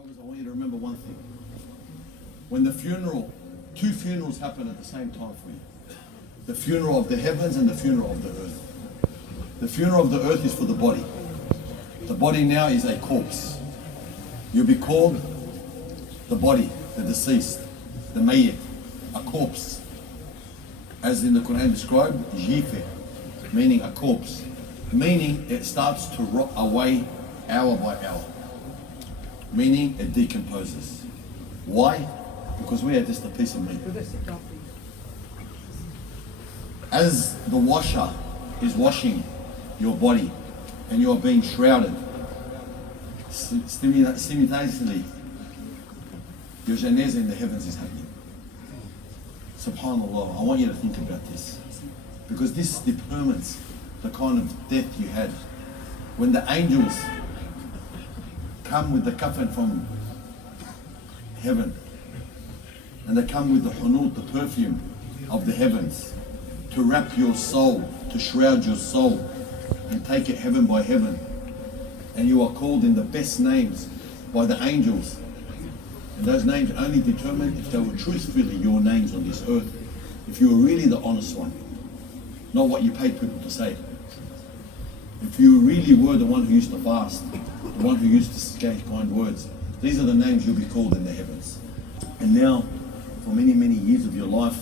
Brothers, I want you to remember one thing. When the funeral, two funerals happen at the same time for you. The funeral of the heavens and the funeral of the earth. The funeral of the earth is for the body. The body now is a corpse. You'll be called the body, the deceased, the mayyit, a corpse. As in the Quran described, jife, meaning a corpse. Meaning it starts to rot away hour by hour. Meaning it decomposes. Why? Because we are just a piece of meat. As the washer is washing your body and you are being shrouded, simultaneously your janazah in the heavens is happening. SubhanAllah, I want you to think about this, because this determines the kind of death you had. When the angels come with the kafan from heaven, and they come with the hunut, the perfume of the heavens, to wrap your soul, to shroud your soul, and take it heaven by heaven. And you are called in the best names by the angels. And those names only determine if they were truthfully your names on this earth. If you were really the honest one, not what you paid people to say. If you really were the one who used to fast, the one who used to say kind words, these are the names you'll be called in the heavens. And now, for many, many years of your life,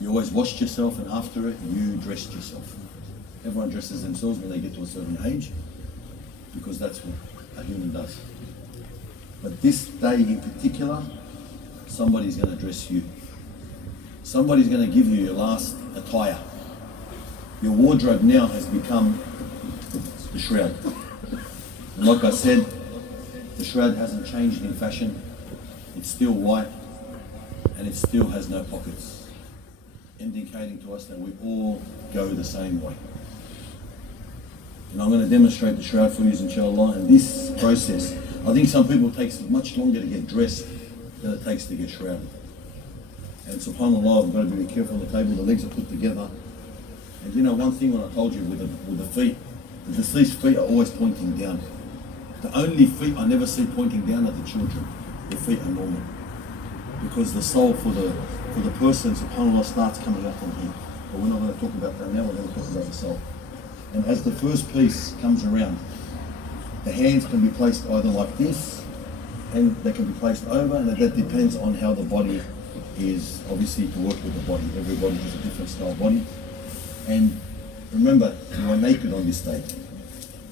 you always washed yourself, and after it, you dressed yourself. Everyone dresses themselves when they get to a certain age, because that's what a human does. But this day in particular, somebody's going to dress you. Somebody's going to give you your last attire. Your wardrobe now has become the shroud. And like I said, the shroud hasn't changed in fashion. It's still white, and it still has no pockets, indicating to us that we all go the same way. And I'm going to demonstrate the shroud for you, inshallah. And this process, I think some people it takes much longer to get dressed than it takes to get shrouded. And subhanAllah, I've got to be really careful on the table. The legs are put together. And you know one thing when I told you with the feet, the deceased feet are always pointing down. The only feet I never see pointing down are the children. The feet are normal. Because the soul for the person, subhanAllah, starts coming up from here. But we're not going to talk about that now, we're going to talk about the soul. And as the first piece comes around, the hands can be placed either like this, and they can be placed over, and that depends on how the body is, obviously, to work with the body. Everybody has a different style body. And remember, you are naked on this day.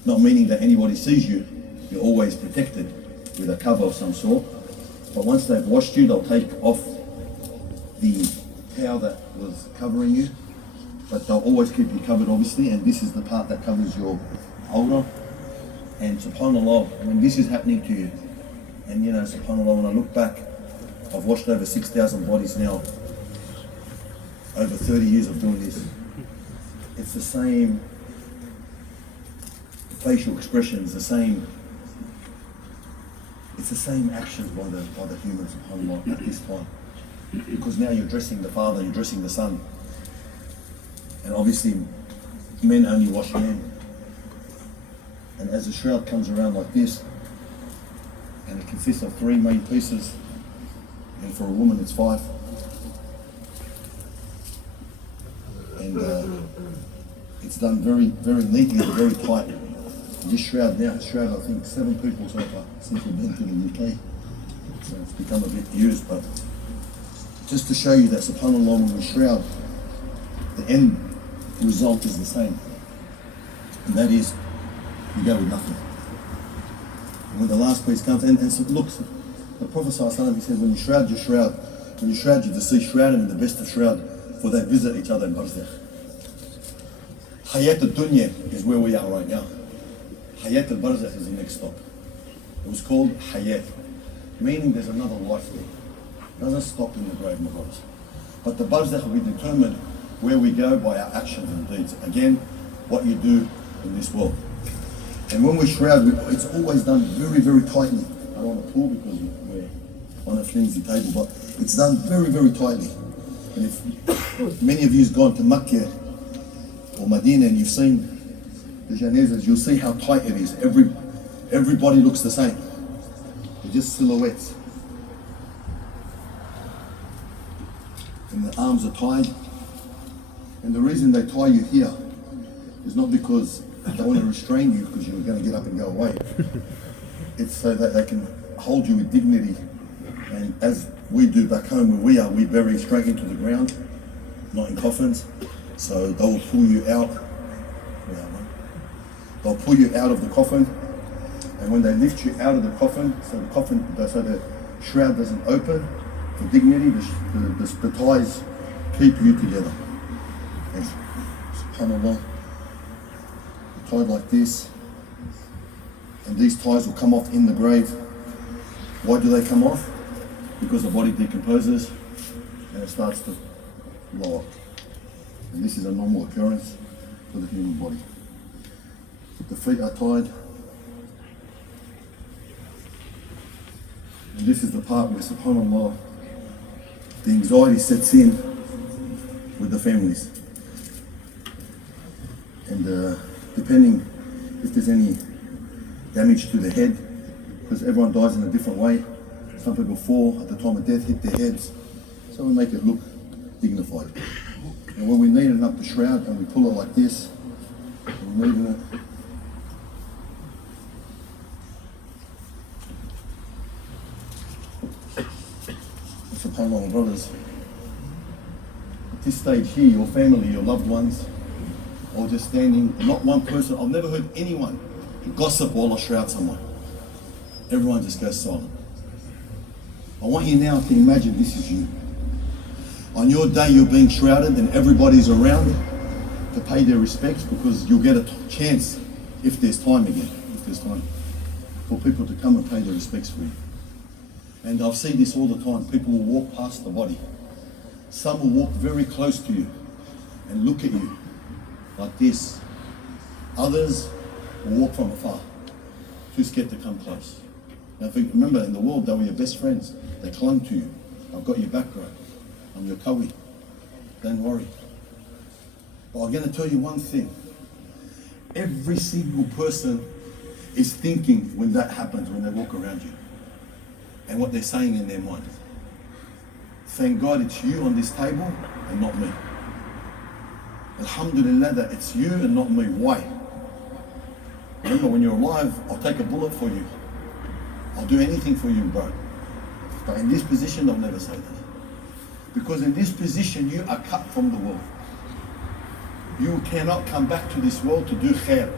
Not meaning that anybody sees you, you're always protected with a cover of some sort. But once they've washed you, they'll take off the towel that was covering you. But they'll always keep you covered, obviously, and this is the part that covers your ulna. And subhanAllah, when this is happening to you, and you know, subhanAllah, when I look back, I've washed over 6,000 bodies now, over 30 years of doing this. It's the same facial expressions, it's the same actions by the humans, subhanAllah, at this time. Because now you're dressing the father, you're dressing the son. And obviously, men only wash men. And as the shroud comes around like this, and it consists of 3 main pieces, and for a woman it's 5. And it's done very, very neatly and very tight. This shroud now has shrouded, I think, 7 people so far since we've been to the UK. So it's become a bit used, but just to show you that subhanAllah, when we shroud, the end result is the same. And that is, you go with nothing. And when the last piece comes, and so look, the Prophet ﷺ, he said, when you shroud your shroud, when you shroud your deceased, shroud him in the best of shroud, for they visit each other in barzakh. Hayat al-Dunya is where we are right now. Hayat al-Barzakh is the next stop. It was called Hayat, meaning there's another life there. It doesn't stop in the grave, my brothers. But the Barzakh will be determined where we go by our actions and deeds. Again, what you do in this world. And when we shroud, it's always done very, very tightly. I don't want to pull because we're on a flimsy table, but it's done very, very tightly. And if many of you have gone to Makkah or Medina and you've seen the janazas, you'll see how tight it is. Everybody looks the same. They're just silhouettes. And the arms are tied. And the reason they tie you here is not because they want to restrain you because you're going to get up and go away. It's so that they can hold you with dignity. And as we do back home where we are, we bury straight into the ground, not in coffins. So they will pull you out. They'll pull you out of the coffin. And when they lift you out of the coffin, so the shroud doesn't open, for dignity, the ties keep you together. And subhanAllah, tied like this, and these ties will come off in the grave. Why do they come off? Because the body decomposes and it starts to lower. And this is a normal occurrence for the human body. The feet are tied. And this is the part where, subhanAllah, the anxiety sets in with the families. And depending if there's any damage to the head, because everyone dies in a different way. Some people fall at the time of death, hit their heads. So we make it look dignified. And when we neaten up the shroud and we pull it like this, we neaten it. SubhanAllah, brothers, at this stage here, your family, your loved ones, or just standing, not one person, I've never heard anyone gossip while I shroud someone. Everyone just goes silent. I want you now to imagine this is you. On your day you're being shrouded and everybody's around to pay their respects, because you'll get a chance, if there's time again, for people to come and pay their respects for you. And I've seen this all the time. People will walk past the body. Some will walk very close to you and look at you like this. Others will walk from afar, too scared to come close. Now remember, in the world, they were your best friends. They clung to you. I've got your back, bro. I'm your kawi. Don't worry. But I'm going to tell you one thing. Every single person is thinking when that happens, when they walk around you, and what they're saying in their mind. Thank God it's you on this table and not me. Alhamdulillah that it's you and not me. Why? Remember, when you're alive, I'll take a bullet for you. I'll do anything for you, bro. But in this position, I'll never say that. Because in this position, you are cut from the world. You cannot come back to this world to do khair,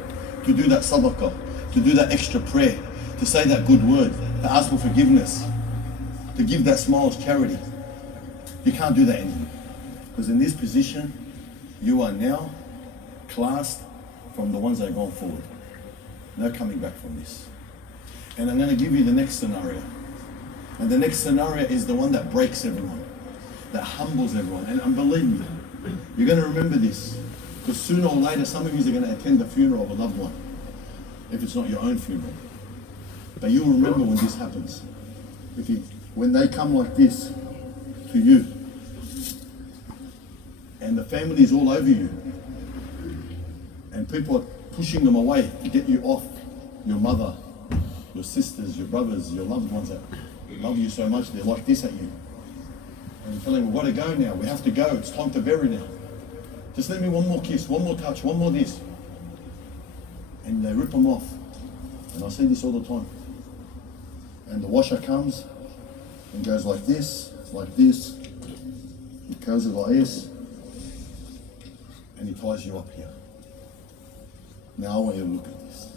to do that sadaqah, to do that extra prayer, to say that good word, to ask for forgiveness, to give that smile as charity. You can't do that anymore. Because in this position, you are now classed from the ones that are going forward. No coming back from this. And I'm going to give you the next scenario. And the next scenario is the one that breaks everyone, that humbles everyone. And believe me, you're going to remember this. Because sooner or later, some of you are going to attend the funeral of a loved one, if it's not your own funeral. But you'll remember when this happens. When they come like this to you, and the family is all over you, and people are pushing them away to get you off your mother, your sisters, your brothers, your loved ones that love you so much, they're like this at you. And you're telling them, we've got to go now, we have to go, it's time to bury now. Just let me one more kiss, one more touch, one more this. And they rip them off. And I see this all the time. And the washer comes and goes like this, he closes like this, and he ties you up here. Now I want you to look at this.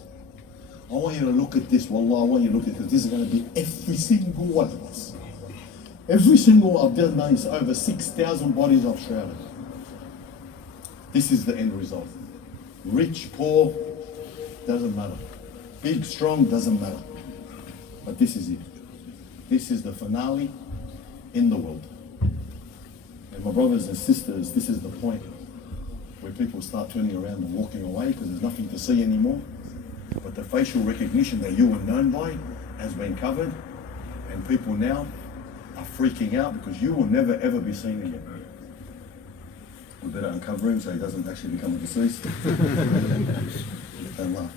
I want you to look at this, wallah, I want you to look at this. This is going to be every single one of us. Every single, I've done this, over 6,000 bodies I've shrouded. This is the end result. Rich, poor, doesn't matter. Big, strong, doesn't matter. But this is it. This is the finale in the world. And my brothers and sisters, this is the point where people start turning around and walking away because there's nothing to see anymore. But the facial recognition that you were known by has been covered, and people now are freaking out because you will never ever be seen again. We better uncover him so he doesn't actually become a deceased. Don't laugh.